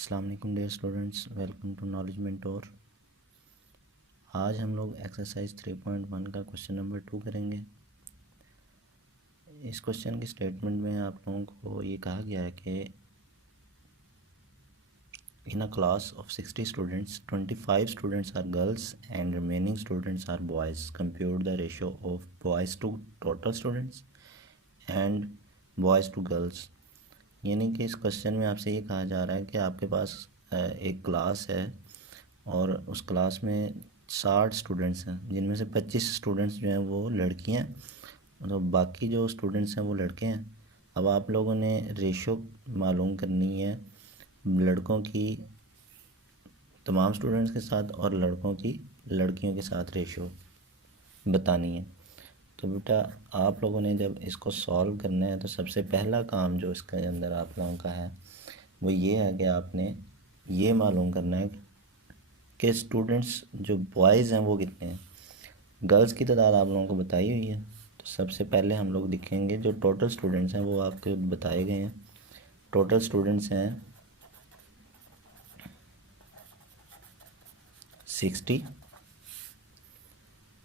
अस्सलाम वालेकुम dear students, welcome to knowledge mentor. आज हम लोग एक्सरसाइज 3.1 का क्वेश्चन नंबर 2 करेंगे। इस क्वेश्चन की स्टेटमेंट में आप लोगों को ये कहा गया है कि in a class of 60 students 25 students are girls and remaining students are boys. Compute the ratio of boys to total students and boys to girls. यानी कि इस क्वेश्चन में आपसे ये कहा जा रहा है कि आपके पास एक क्लास है और उस क्लास में 60 स्टूडेंट्स हैं, जिनमें से 25 स्टूडेंट्स जो हैं वो लड़कियां हैं, तो बाकी जो स्टूडेंट्स हैं वो लड़के हैं। अब आप लोगों ने रेशो मालूम करनी है लड़कों की तमाम स्टूडेंट्स के साथ और लड़कों की लड़कियों के साथ रेशो बतानी है। तो बेटा आप लोगों ने जब इसको सॉल्व करना है तो सबसे पहला काम जो इसके अंदर आप लोगों का है वो ये है कि आपने ये मालूम करना है कि स्टूडेंट्स जो बॉयज़ हैं वो कितने हैं। गर्ल्स की तादाद आप लोगों को बताई हुई है, तो सबसे पहले हम लोग दिखेंगे जो टोटल स्टूडेंट्स हैं वो आपके बताए गए हैं। टोटल स्टूडेंट्स हैं 60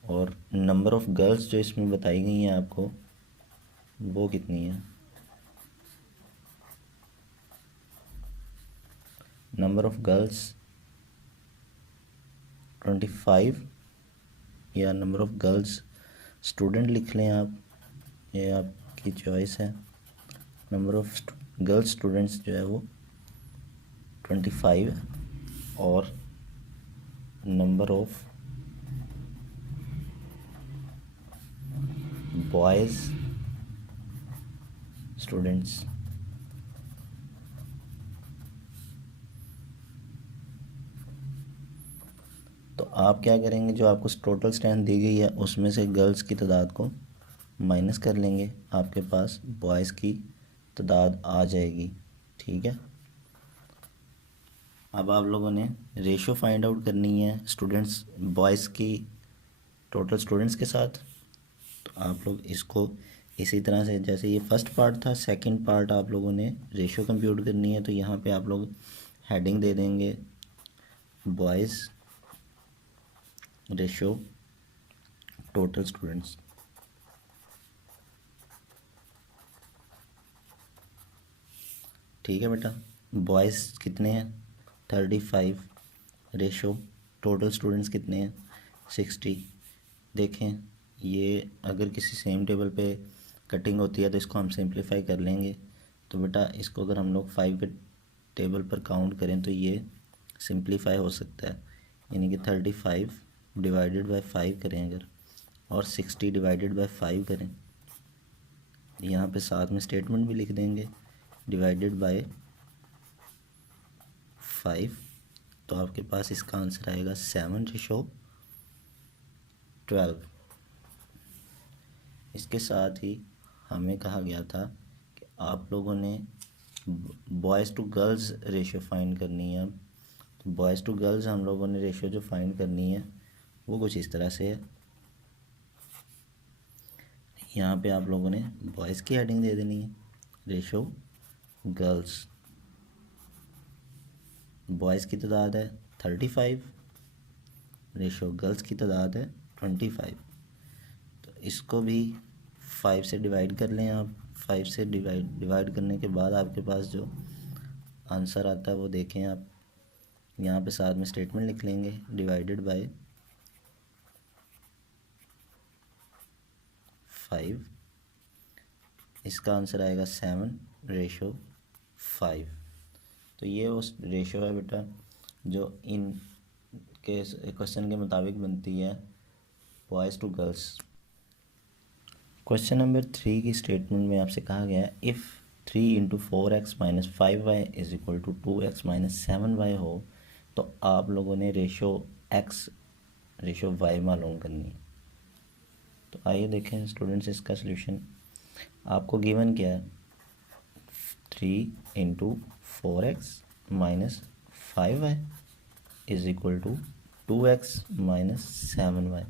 और नंबर ऑफ़ गर्ल्स जो इसमें बताई गई हैं आपको वो कितनी है। नंबर ऑफ़ गर्ल्स 25 या नंबर ऑफ़ गर्ल्स स्टूडेंट लिख लें आप, ये आपकी चॉइस है। नंबर ऑफ़ गर्ल्स स्टूडेंट्स जो है वो 25 है और नंबर ऑफ़ बॉयज़ स्टूडेंट्स तो आप क्या करेंगे, जो आपको टोटल स्ट्रेंथ दी गई है उसमें से गर्ल्स की तादाद को माइनस कर लेंगे, आपके पास बॉयज़ की तादाद आ जाएगी। ठीक है, अब आप लोगों ने रेशो फाइंड आउट करनी है स्टूडेंट्स बॉयज़ की टोटल स्टूडेंट्स के साथ। तो आप लोग इसको इसी तरह से, जैसे ये फर्स्ट पार्ट था, सेकंड पार्ट आप लोगों ने रेशो कंप्यूट करनी है। तो यहाँ पे आप लोग हेडिंग दे देंगे बॉयज़ रेशो टोटल स्टूडेंट्स। ठीक है बेटा, बॉयज़ कितने हैं 35, रेशो टोटल स्टूडेंट्स कितने हैं 60। देखें ये अगर किसी सेम टेबल पे कटिंग होती है तो इसको हम सिंप्लीफाई कर लेंगे। तो बेटा इसको अगर हम लोग 5 के टेबल पर काउंट करें तो ये सिंप्लीफाई हो सकता है, यानी कि 35 डिवाइडेड बाय 5 करें अगर, और 60 डिवाइडेड बाय 5 करें, यहाँ पे साथ में स्टेटमेंट भी लिख देंगे डिवाइडेड बाय 5। तो आपके पास इसका आंसर आएगा 7:12। इसके साथ ही हमें कहा गया था कि आप लोगों ने boys to girls ratio find करनी है। तो बॉयज़ टू गर्ल्स हम लोगों ने रेशियो जो फाइंड करनी है वो कुछ इस तरह से है। यहाँ पे आप लोगों ने बॉयज़ की हेडिंग दे देनी है रेशियो गर्ल्स। बॉयज़ की तादाद है 35, रेशियो गर्ल्स की तादाद है 25। तो इसको भी 5 से डिवाइड कर लें आप। 5 से डिवाइड करने के बाद आपके पास जो आंसर आता है वो देखें आप, यहाँ पे साथ में स्टेटमेंट लिख लेंगे डिवाइडेड बाय 5। इसका आंसर आएगा 7:5। तो ये उस रेशो है बेटा जो इन के क्वेश्चन के मुताबिक बनती है boys to girls. Question number 3 की स्टेटमेंट में आपसे कहा गया है if 3 × 4x - 5y = 2x - 7y हो तो आप लोगों ने रेशो x रेशो y मालूम करनी है। तो आइए देखें स्टूडेंट्स इसका सलूशन। आपको गिवन क्या है, 3 × 4x - 5y = 2x - 7y।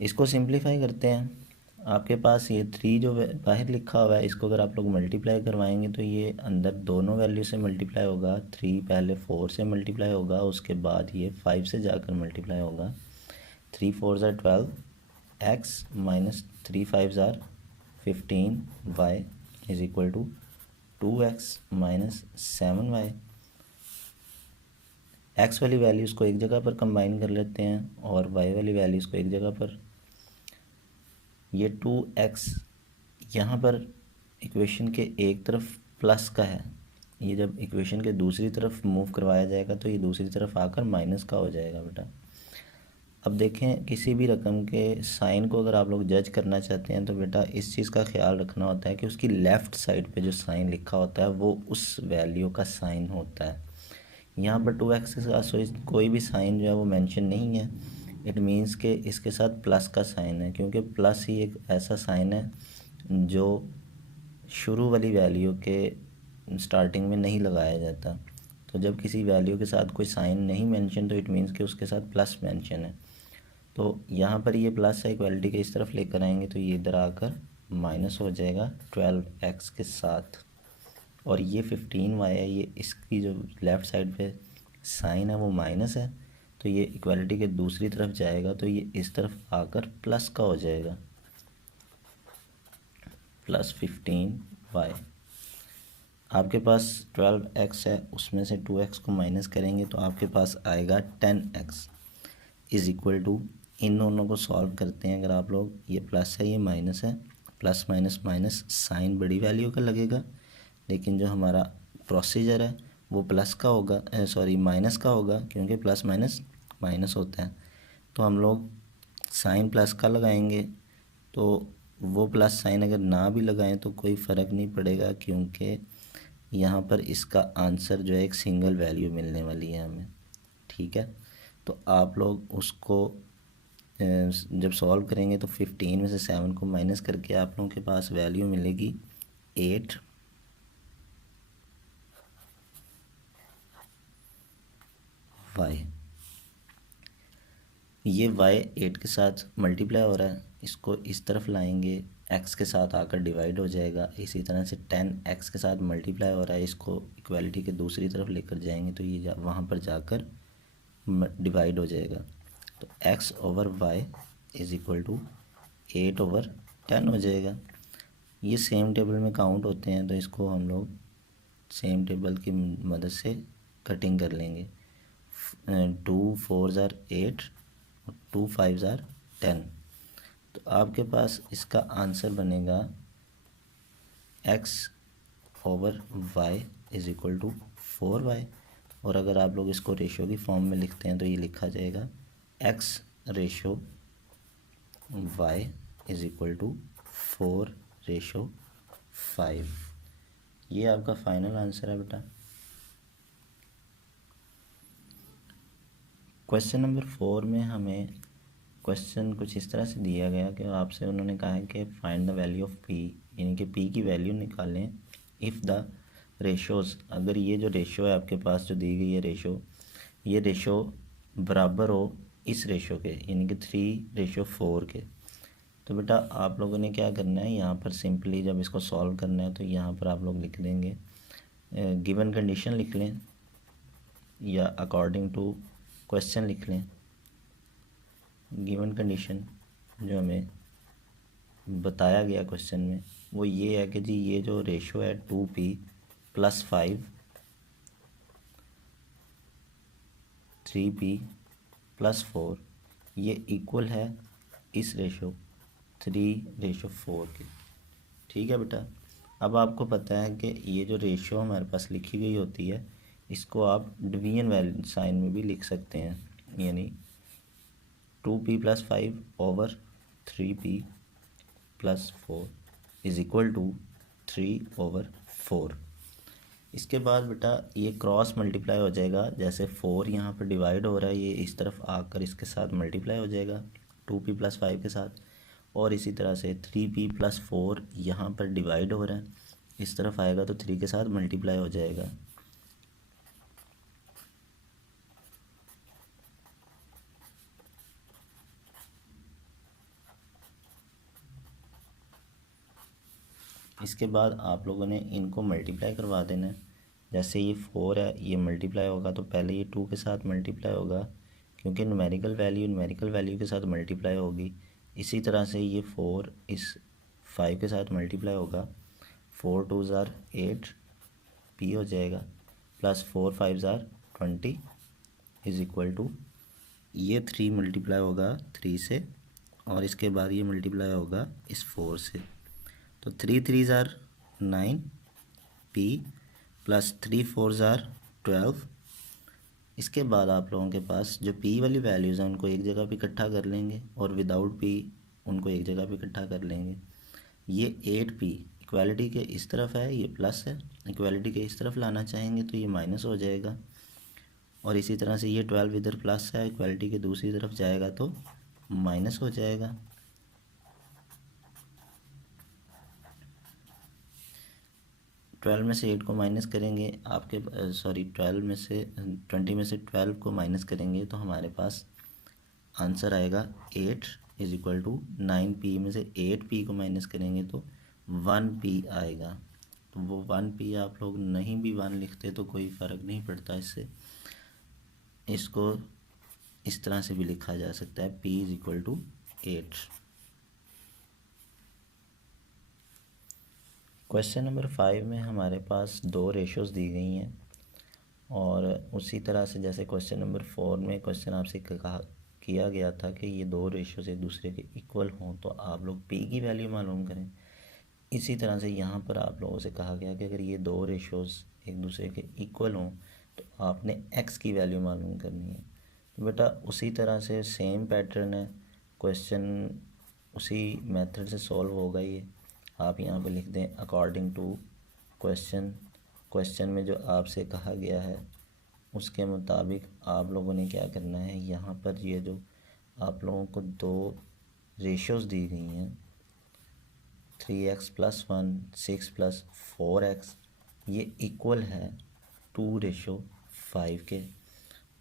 इसको सिंप्लीफाई करते हैं आपके पास ये 3 जो बाहर लिखा हुआ है, इसको अगर आप लोग मल्टीप्लाई करवाएंगे तो ये अंदर दोनों वैल्यू से मल्टीप्लाई होगा। 3 पहले 4 से मल्टीप्लाई होगा, उसके बाद ये 5 से जाकर मल्टीप्लाई होगा। 3 4 ज़ार 12 एक्स माइनस 3 5 ज़ार 15 y is equal to 2x minus 7y। X वाली वैल्यूज़ को एक जगह पर कंबाइन कर लेते हैं और वाई वाली वैल्यूज़ को एक जगह पर। ये 2x यहाँ पर इक्वेशन के एक तरफ प्लस का है, ये जब इक्वेशन के दूसरी तरफ मूव करवाया जाएगा तो ये दूसरी तरफ आकर माइनस का हो जाएगा बेटा। अब देखें, किसी भी रकम के साइन को अगर आप लोग जज करना चाहते हैं तो बेटा इस चीज़ का ख्याल रखना होता है कि उसकी लेफ़्ट साइड पे जो साइन लिखा होता है वो उस वैल्यू का साइन होता है। यहाँ पर 2x के साथ कोई भी साइन जो है वो मेंशन नहीं है। इट मीन्स कि इसके साथ प्लस का साइन है, क्योंकि प्लस ही एक ऐसा साइन है जो शुरू वाली वैल्यू के स्टार्टिंग में नहीं लगाया जाता। तो जब किसी वैल्यू के साथ कोई साइन नहीं मेंशन तो इट मीन्स कि उसके साथ प्लस मेंशन है। तो यहाँ पर ये प्लस है, इक्वलिटी के इस तरफ लेकर आएंगे तो ये इधर आकर माइनस हो जाएगा 12x के साथ। और ये 15y है, ये इसकी जो लेफ़्ट साइड पे साइन है वो माइनस है, तो ये इक्वलिटी के दूसरी तरफ जाएगा तो ये इस तरफ आकर प्लस का हो जाएगा, प्लस 15y। आपके पास 12x है, उसमें से 2x को माइनस करेंगे तो आपके पास आएगा 10x इज़ इक्वल टू, इन दोनों को सॉल्व करते हैं अगर आप लोग, ये प्लस है ये माइनस है, प्लस माइनस माइनस साइन बड़ी वैल्यू का लगेगा, लेकिन जो हमारा प्रोसीजर है वो प्लस का होगा, सॉरी माइनस का होगा, क्योंकि प्लस माइनस माइनस होता है। तो हम लोग साइन प्लस का लगाएंगे, तो वो प्लस साइन अगर ना भी लगाएं तो कोई फ़र्क नहीं पड़ेगा, क्योंकि यहाँ पर इसका आंसर जो है एक सिंगल वैल्यू मिलने वाली है हमें। ठीक है, तो आप लोग उसको जब सॉल्व करेंगे तो 15 में से 7 को माइनस करके आप लोगों के पास वैल्यू मिलेगी 8 वाई। ये y 8 के साथ मल्टीप्लाई हो रहा है, इसको इस तरफ लाएंगे x के साथ आकर डिवाइड हो जाएगा। इसी तरह से 10x के साथ मल्टीप्लाई हो रहा है, इसको इक्वालिटी के दूसरी तरफ लेकर जाएंगे तो ये वहाँ पर जाकर डिवाइड हो जाएगा। तो x over y is equal to 8 over 10 हो जाएगा। ये सेम टेबल में काउंट होते हैं तो इसको हम लोग सेम टेबल की मदद से कटिंग कर लेंगे। 2 4 ज़ार 8 और 2 5 ज़ार 10। तो आपके पास इसका आंसर बनेगा x over y is equal to 4y। और अगर आप लोग इसको रेशो की फॉर्म में लिखते हैं तो ये लिखा जाएगा x ratio y is equal to 4 ratio 5। ये आपका फाइनल आंसर है बेटा। क्वेश्चन नंबर 4 में हमें क्वेश्चन कुछ इस तरह से दिया गया कि आपसे उन्होंने कहा है कि find the value of p, यानी कि p की वैल्यू निकालें इफ़ द रेशोज़, अगर ये जो रेशो है आपके पास जो दी गई है रेशो, ये रेशो बराबर हो इस रेशो के, यानी कि 3:4 के। तो बेटा आप लोगों ने क्या करना है, यहाँ पर सिंपली जब इसको सॉल्व करना है तो यहाँ पर आप लोग लिख देंगे, गिवन कंडीशन लिख लें या अकॉर्डिंग टू क्वेश्चन लिख लें। गिवन कंडीशन जो हमें बताया गया क्वेश्चन में वो ये है कि जी ये जो रेशो है 2p + 5 3p + 4 ये इक्वल है इस रेशो 3:4 के। ठीक है बेटा, अब आपको पता है कि ये जो रेशो हमारे पास लिखी गई होती है इसको आप डिवीजन वैल्यू साइन में भी लिख सकते हैं, यानी 2p + 5 over 3p + 4 is equal to 3/4। इसके बाद बेटा ये क्रॉस मल्टीप्लाई हो जाएगा, जैसे 4 यहाँ पर डिवाइड हो रहा है ये इस तरफ आकर इसके साथ मल्टीप्लाई हो जाएगा 2p + 5 के साथ, और इसी तरह से 3p + 4 यहाँ पर डिवाइड हो रहा है इस तरफ आएगा तो 3 के साथ मल्टीप्लाई हो जाएगा। इसके बाद आप लोगों ने इनको मल्टीप्लाई करवा देना है। जैसे ये 4 है, ये मल्टीप्लाई होगा तो पहले ये 2 के साथ मल्टीप्लाई होगा, क्योंकि न्यूमेरिकल वैल्यू के साथ मल्टीप्लाई होगी। इसी तरह से ये 4 इस 5 के साथ मल्टीप्लाई होगा। 4 2 ज़ार 8 p हो जाएगा, प्लस 4 5 ज़ार 20 इज़ इक्वल टू, ये 3 मल्टीप्लाई होगा 3 से, और इसके बाद ये मल्टीप्लाई होगा इस 4 से। तो 3 3 ज़ार 9 p प्लस 3 4 ज़ार 12। इसके बाद आप लोगों के पास जो p वाली वैल्यूज़ हैं उनको एक जगह पे इकट्ठा कर लेंगे, और विदाउट p उनको एक जगह पे इकट्ठा कर लेंगे। ये 8p इक्वालिटी के इस तरफ है, ये प्लस है, इक्वालिटी के इस तरफ लाना चाहेंगे तो ये माइनस हो जाएगा। और इसी तरह से ये 12 इधर प्लस है, इक्वालिटी के दूसरी तरफ जाएगा तो माइनस हो जाएगा। ट्वेल्व में से 8 को माइनस करेंगे, आपके 12 में से 20 में से 12 को माइनस करेंगे तो हमारे पास आंसर आएगा 8 इज़ इक्वल टू 9p में से 8p को माइनस करेंगे तो 1p आएगा। तो वो 1p आप लोग नहीं भी 1 लिखते तो कोई फ़र्क नहीं पड़ता इससे, इसको इस तरह से भी लिखा जा सकता है, p is equal to 8। Question number 5 में हमारे पास 2 रेशोज़ दी गई हैं, और उसी तरह से जैसे क्वेश्चन नंबर 4 में क्वेश्चन आपसे किया गया था कि ये 2 रेशोज़ एक दूसरे के इक्वल हों तो आप लोग p की वैल्यू मालूम करें। इसी तरह से यहाँ पर आप लोगों से कहा गया कि अगर ये 2 रेशोज़ एक दूसरे के इक्वल हों तो आपने x की वैल्यू मालूम करनी है। तो बेटा उसी तरह से सेम पैटर्न है, क्वेश्चन उसी मेथड से सॉल्व होगा। ये आप यहाँ पे लिख दें अकॉर्डिंग टू क्वेश्चन में जो आपसे कहा गया है उसके मुताबिक आप लोगों ने क्या करना है। यहाँ पर ये जो आप लोगों को 2 रेशोज़ दी गई हैं 3x + 1 6 + 4x, ये इक्वल है 2:5 के।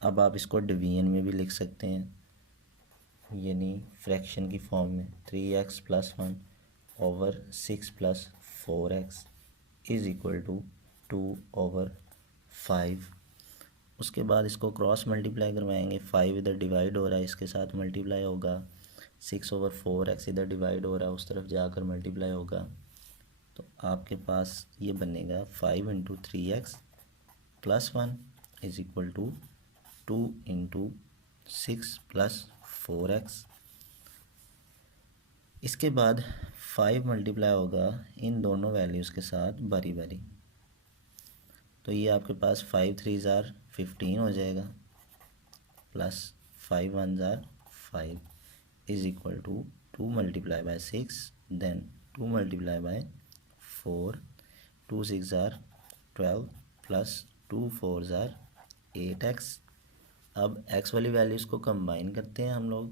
अब आप इसको डिवीजन में भी लिख सकते हैं, यानी फ्रैक्शन की फॉर्म में 3x + 1 over 6 + 4x is equal to 2/5। उसके बाद इसको क्रॉस मल्टीप्लाई करवाएंगे, 5 इधर डिवाइड हो रहा है इसके साथ मल्टीप्लाई होगा, 6/4x इधर डिवाइड हो रहा है उस तरफ जाकर मल्टीप्लाई होगा। तो आपके पास ये बनेगा 5 × 3x + 1 is equal to 2 × 6 + 4x। इसके बाद 5 मल्टीप्लाई होगा इन दोनों वैल्यूज़ के साथ बारी बारी, तो ये आपके पास 5 3 ज़ार 15 हो जाएगा, प्लस 5 1 ज़ार 5 इज़ इक्वल टू 2 × 6 देन 2 × 4, 2 6 ज़ार 12 प्लस 2 4 ज़ार 8x। अब x वाली वैल्यूज़ को कंबाइन करते हैं हम लोग,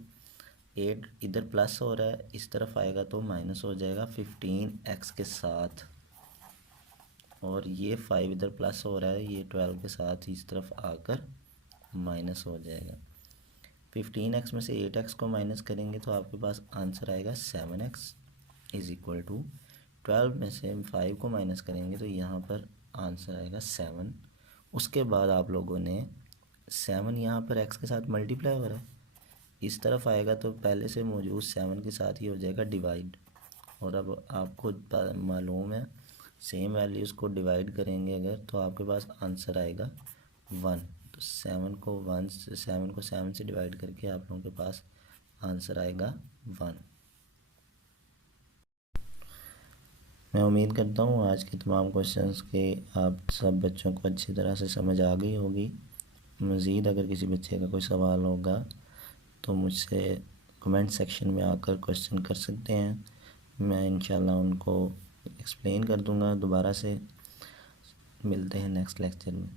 8 इधर प्लस हो रहा है इस तरफ आएगा तो माइनस हो जाएगा 15x के साथ, और ये 5 इधर प्लस हो रहा है ये 12 के साथ इस तरफ आकर माइनस हो जाएगा। 15x में से 8x को माइनस करेंगे तो आपके पास आंसर आएगा 7x इज़ इक्वल टू 12 में से 5 को माइनस करेंगे तो यहाँ पर आंसर आएगा 7। उसके बाद आप लोगों ने 7 यहाँ पर x के साथ मल्टीप्लाई हो रहा है इस तरफ आएगा तो पहले से मौजूद 7 के साथ ही हो जाएगा डिवाइड, और अब आपको मालूम है सेम वैल्यूज़ को डिवाइड करेंगे अगर तो आपके पास आंसर आएगा 1। तो 7 को 7 से डिवाइड करके आप लोगों के पास आंसर आएगा 1। मैं उम्मीद करता हूँ आज के तमाम क्वेश्चंस के आप सब बच्चों को अच्छी तरह से समझ आ गई होगी। मज़ीद अगर किसी बच्चे का कोई सवाल होगा तो मुझसे कमेंट सेक्शन में आकर क्वेश्चन कर सकते हैं, मैं इंशाल्लाह उनको एक्सप्लेन कर दूंगा दोबारा से। मिलते हैं नेक्स्ट लेक्चर में।